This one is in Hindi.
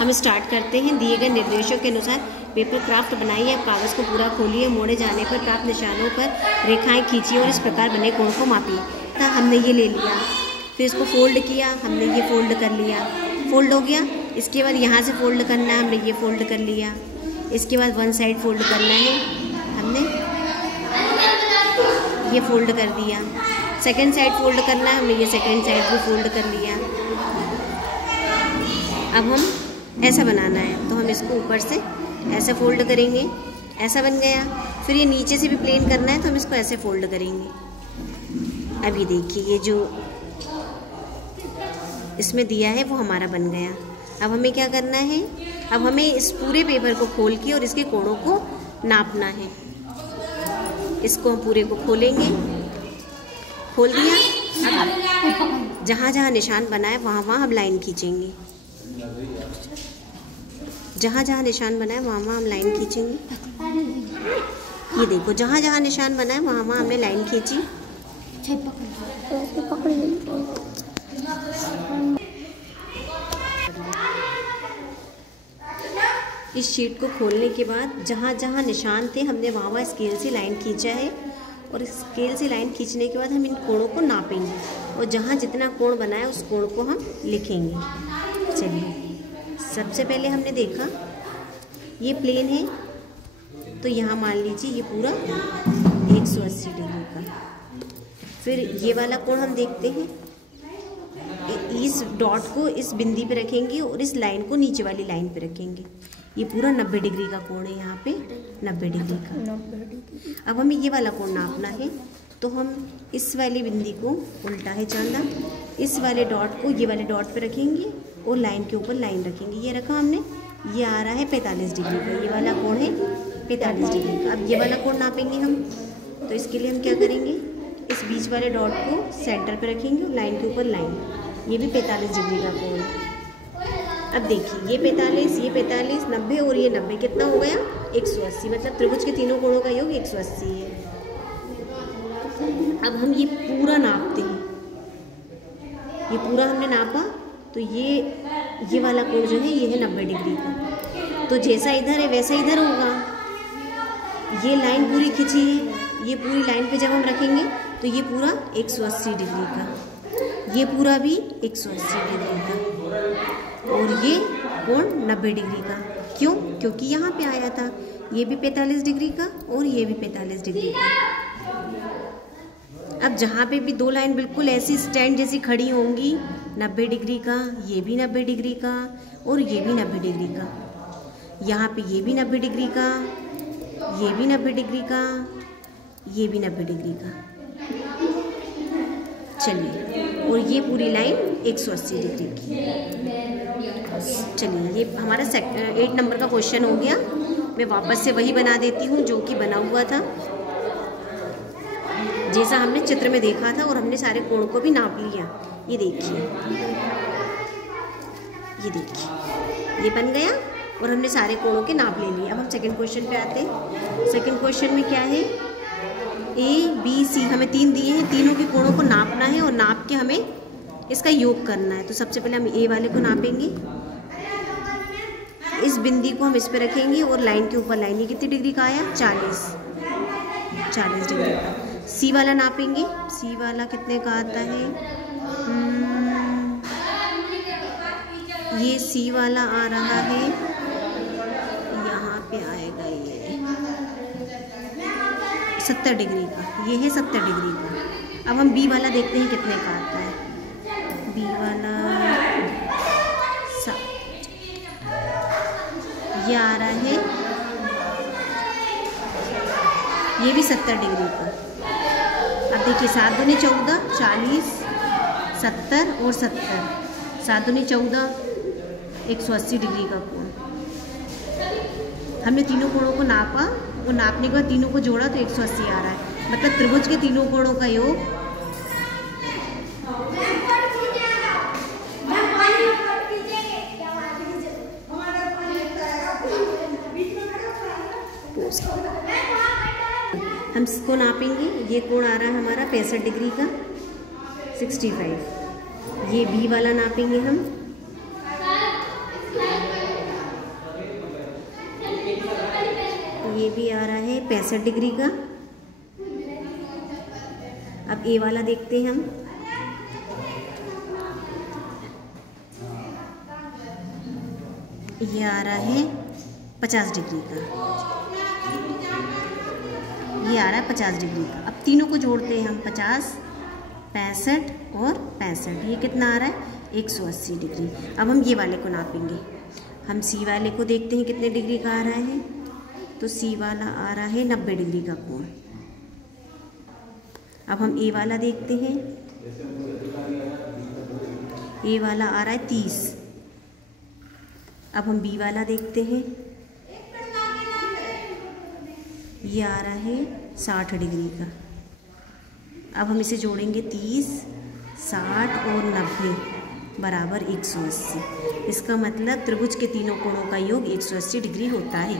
हम स्टार्ट करते हैं। दिए गए निर्देशों के अनुसार पेपर क्राफ्ट बनाइए। अब कागज़ को पूरा खोलिए। मोड़े जाने पर प्राप्त निशानों पर रेखाएं खींचिए और इस प्रकार बने कोण को मापिए। हमने ये ले लिया, फिर इसको फोल्ड किया, हमने ये फोल्ड कर लिया, फोल्ड हो गया। इसके बाद यहाँ से फोल्ड करना है, हमने ये फोल्ड कर लिया। इसके बाद वन साइड फोल्ड करना है, हमने ये फोल्ड कर दिया। सेकंड साइड फोल्ड करना है, हमने ये सेकंड साइड भी फोल्ड कर लिया। अब हम ऐसा बनाना है तो हम इसको ऊपर से ऐसे फोल्ड करेंगे, ऐसा बन गया। फिर ये नीचे से भी प्लेन करना है तो हम इसको ऐसे फोल्ड करेंगे। अब ये देखिए, ये जो इसमें दिया है वो हमारा बन गया। अब हमें क्या करना है, अब हमें इस पूरे पेपर को खोल के और इसके कोणों को नापना है। इसको हम पूरे को खोलेंगे, खोल दिया। अब जहाँ जहाँ निशान बना है वहाँ वहाँ हम लाइन खींचेंगे। जहाँ जहाँ निशान बना है वहाँ वहाँ हम लाइन खींचेंगे। ये देखो, जहाँ जहाँ निशान बना है वहाँ वहाँ हमने लाइन खींची। इस शीट को खोलने के बाद जहाँ जहाँ निशान थे हमने वहाँ वहाँ स्केल से लाइन खींचा है और स्केल से लाइन खींचने के बाद हम इन कोणों को नापेंगे और जहाँ जितना कोण बना है उस कोण को हम लिखेंगे। चलिए, सबसे पहले हमने देखा ये प्लेन है तो यहाँ मान लीजिए ये पूरा 180 डिग्री का। फिर ये वाला कोण हम देखते हैं, इस डॉट को इस बिंदी पे रखेंगे और इस लाइन को नीचे वाली लाइन पे रखेंगे। ये पूरा 90 डिग्री का कोण है, यहाँ पे 90 डिग्री का। अब हमें ये वाला कोण नापना है तो हम इस वाली बिंदी को, उल्टा है चांदा, इस वाले डॉट को ये वाले डॉट पे रखेंगे और लाइन के ऊपर लाइन रखेंगे। ये रखा हमने, ये आ रहा है 45 डिग्री का। ये वाला कोण है 45 डिग्री का। अब ये वाला कोण नापेंगे हम, तो इसके लिए हम क्या करेंगे, इस बीच वाले डॉट को सेंटर पे रखेंगे और लाइन के ऊपर लाइन। ये भी 45 डिग्री का कोण है। अब देखिए, ये 45, ये 45, 90 और ये 90 कितना हो गया, 180। मतलब त्रिभुज के तीनों कोणों का योग 180 है। अब हम ये पूरा नापते हैं। ये पूरा हमने नापा तो ये वाला कोण जो है ये है 90 डिग्री का। तो जैसा इधर है वैसा इधर होगा। ये लाइन पूरी खींची है, ये पूरी लाइन पे जब हम रखेंगे तो ये पूरा 180 डिग्री का, ये पूरा भी 180 डिग्री का और ये कोण 90 डिग्री का। क्यों? क्योंकि यहाँ पे आया था। ये भी 45 डिग्री का और ये भी 45 डिग्री का। अब जहाँ पे भी दो लाइन बिल्कुल ऐसी स्टैंड जैसी खड़ी होंगी, 90 डिग्री का, ये भी 90 डिग्री का और ये भी 90 डिग्री का। यहाँ पे ये भी 90 डिग्री का, ये भी 90 डिग्री का, ये भी 90 डिग्री का। चलिए, और ये पूरी लाइन 180 डिग्री की। चलिए, ये हमारा 8 नंबर का क्वेश्चन हो गया। मैं वापस से वही बना देती हूँ जो कि बना हुआ था, जैसा हमने चित्र में देखा था, और हमने सारे कोण को भी नाप लिया। ये देखिए, ये देखिए, ये बन गया और हमने सारे कोणों के नाप ले लिए। अब हम सेकंड क्वेश्चन पे आते हैं। सेकंड क्वेश्चन में क्या है, A, B, C हमें 3 दिए हैं। तीनों के कोणों को नापना है और नाप के हमें इसका योग करना है। तो सबसे पहले हम A वाले को नापेंगे। इस बिंदी को हम इस पे रखेंगे और लाइन के ऊपर लाइन। ये कितनी डिग्री का आया, 40 डिग्री का। C वाला नापेंगे। C वाला कितने का आता है, ये C वाला आ रहा है, यहाँ पे आएगा ये 70 डिग्री का। ये है 70 डिग्री का। अब हम B वाला देखते हैं कितने का आता है। B वाला ये आ रहा है, ये भी 70 डिग्री का। अब देखिए, 7 दूनी 14, 40, 70 और 70, 7 दूनी 14, 180 डिग्री का कोण। हमने तीनों कोणों को नापा और नापने के बाद तीनों को जोड़ा तो 180 आ रहा है। मतलब त्रिभुज के तीनों कोणों का योग हम इसको नापेंगे। ये कोण आ रहा है हमारा 65 डिग्री का, 65। ये B वाला नापेंगे हम, ये भी आ रहा है 65 डिग्री का। अब ए वाला देखते हैं हम। ये आ रहा है 50 डिग्री का, ये आ रहा है 50 डिग्री का। अब तीनों को जोड़ते हैं हम, 50, 65 और 65, ये कितना आ रहा है 180 डिग्री। अब हम ये वाले को नापेंगे। हम सी वाले को देखते हैं कितने डिग्री का आ रहा है, तो सी वाला आ रहा है 90 डिग्री का कोण। अब हम ए वाला देखते हैं, ए वाला आ रहा है 30। अब हम बी वाला देखते हैं, ये आ रहा है 60 डिग्री का। अब हम इसे जोड़ेंगे 30, 60 और 90 बराबर 180। इसका मतलब त्रिभुज के तीनों कोणों का योग 180 डिग्री होता है।